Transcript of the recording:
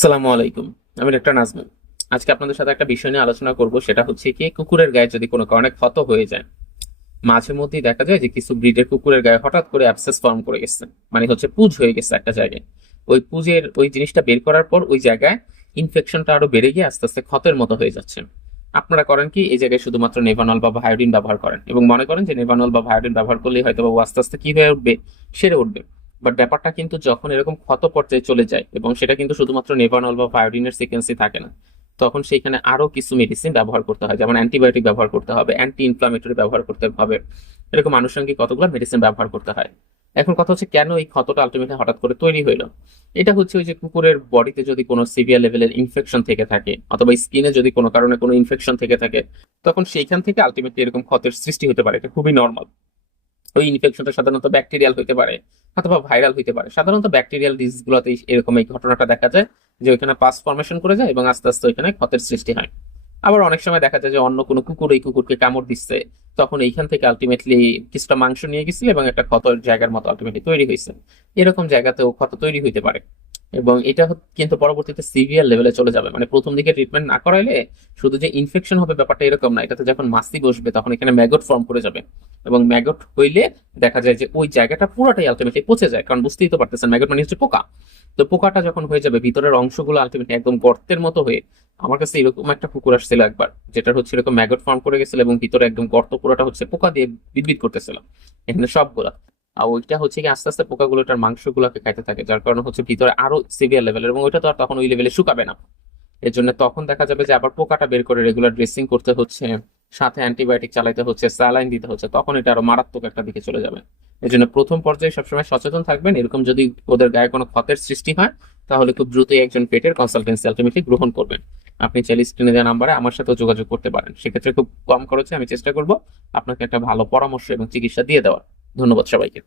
সালামু আলাইকুম, আমি ডাক্তার নাজমুল। আজকে আপনাদের সাথে একটা বিষয় নিয়ে আলোচনা করব, সেটা হচ্ছে কি, কুকুরের গায়ে যদি কোনো কারণে ক্ষত হয়ে যায়, মাঝে মধ্যেই দেখা যায় যে কিছু ব্রিডের কুকুরের গায়ে হঠাৎ করে অ্যাবসেস ফর্ম করে গেছে মানে হচ্ছে পুজ হয়ে গেছে একটা জায়গায়। ওই পুজের, ওই জিনিসটা বের করার পর ওই জায়গায় ইনফেকশনটা আরও বেড়ে গিয়ে আস্তে আস্তে ক্ষতের মতো হয়ে যাচ্ছে। আপনারা করেন কি, এই জায়গায় শুধুমাত্র নেভানল বা ভায়োডিন ব্যবহার করেন এবং মনে করেন যে নেভানল বা ভায়োডিন ব্যবহার করলেই হয়তো আস্তে আস্তে কি হয়ে উঠবে, সেরে উঠবে। বাট ব্যাপারটা কিন্তু যখন এরকম ক্ষত পর্যায়ে চলে যায় এবং সেটা কিন্তু শুধুমাত্র নেভানল বা ভায়োডিনের সিকোয়েন্সই থাকে না, তখন সেইখানে আরও কিছু মেডিসিন ব্যবহার করতে হয়। যেমন অ্যান্টিবায়োটিক ব্যবহার করতে হবে অ্যান্টি ইনফ্লামেটরি ব্যবহার করতে হবে, এরকম আনুষঙ্গিক কতগুলো মেডিসিন ব্যবহার করতে হয়। এখন কথা হচ্ছে কেন এই ক্ষতটা আলটিমেটলি হঠাৎ করে তৈরি হইল? এটা হচ্ছে ওই যে কুকুরের বডিতে যদি কোনো সিভিয়ার লেভেলের ইনফেকশন থেকে থাকে অথবা স্কিনে যদি কোনো কারণে কোনো ইনফেকশন থেকে থাকে, তখন সেইখান থেকে আলটিমেটলি এরকম ক্ষতের সৃষ্টি হতে পারে। এটা খুবই নর্মাল ওই ইনফেকশনটা সাধারণত ব্যাকটেরিয়াল হতে পারে। অথবা ভাইরাল হতে পারে। সাধারণত ব্যাকটেরিয়াল ডিজিজগুলোতে এরকম এই ঘটনাটা দেখা যায় যে ওইখানে পাস ফর্মেশন করে যায় এবং আস্তে আস্তে ওইখানে ক্ষতের সৃষ্টি হয়। আবার অনেক সময় দেখা যায় যে অন্য কোনো কুকুর এই কুকুরকে কামড় দিচ্ছে, তখন এইখান থেকে আলটিমেটলি কিছুটা মাংস নিয়ে গেছিল এবং একটা ক্ষতর জায়গার মতো আলটিমেটলি তৈরি হয়েছে। এরকম জায়গাতেও ক্ষত তৈরি হইতে পারে। এবং এটা কিন্তু পরবর্তীতে সিভিয়ার লেভেলে চলে যাবে। মানে প্রথম দিকে ট্রিটমেন্ট না করাইলে শুধু যে ইনফেকশন হবে ব্যাপারটা এরকম না, এটাতে যখন মাস্তি বসবে তখন এখানে ম্যাগট ফর্ম করে যাবে। এবং ম্যাগট হইলে দেখা যায় যে ওই জায়গাটা পুরোটাই আলটিমেটলি পচে যায়, কারণ বুঝতেই তো পারতেছেন ম্যাগট মানে হচ্ছে পোকা। তো পোকাটা যখন হয়ে যাবে, ভিতরের অংশগুলো আলটিমেটলি একদম গর্তের মতো হয়ে, আমার কাছে এরকম একটা কুকুর আসছিল একবার যেটা হচ্ছে এরকম ম্যাগট ফর্ম করে গেছিল এবং ভিতরে একদম গর্ত পুরোটা হচ্ছে পোকা দিয়ে বিদবিদ করতেছিল, এখানে সবগুলা। আর ওইটা হচ্ছে কি আস্তে আস্তে পোকাগুলো এটার মাংসগুলোকে খাইতে থাকে, যার কারণে হচ্ছে ভিতরে আরও সিভিয়ার লেভেলের এবং ওইটা তো আর তখন ওই লেভেলে শুকাবে না। এর জন্য তখন দেখা যাবে যে আবার পোকাটা বের করে রেগুলার ড্রেসিং করতে হচ্ছে। সাথে অ্যান্টিবায়োটিক চালাইতে হচ্ছে, স্যালাইন দিতে হচ্ছে, তখন এটা আরও মারাত্মক একটা দিকে চলে যাবে। এই জন্য প্রথম পর্যায়ে সবসময় সচেতন থাকবেন। এরকম যদি ওদের গায়ে কোনো ক্ষতের সৃষ্টি হয়, তাহলে খুব দ্রুতই একজন পেটের কনসালটেন্সি আলটিমেটলি গ্রহণ করবেন। আপনি চাইলে স্ক্রিনে দেওয়া নাম্বারে আমার সাথেও যোগাযোগ করতে পারেন। সেক্ষেত্রে খুব কম খরচে আমি চেষ্টা করব আপনাকে একটা ভালো পরামর্শ এবং চিকিৎসা দিয়ে দেওয়ার। ধন্যবাদ সবাইকে।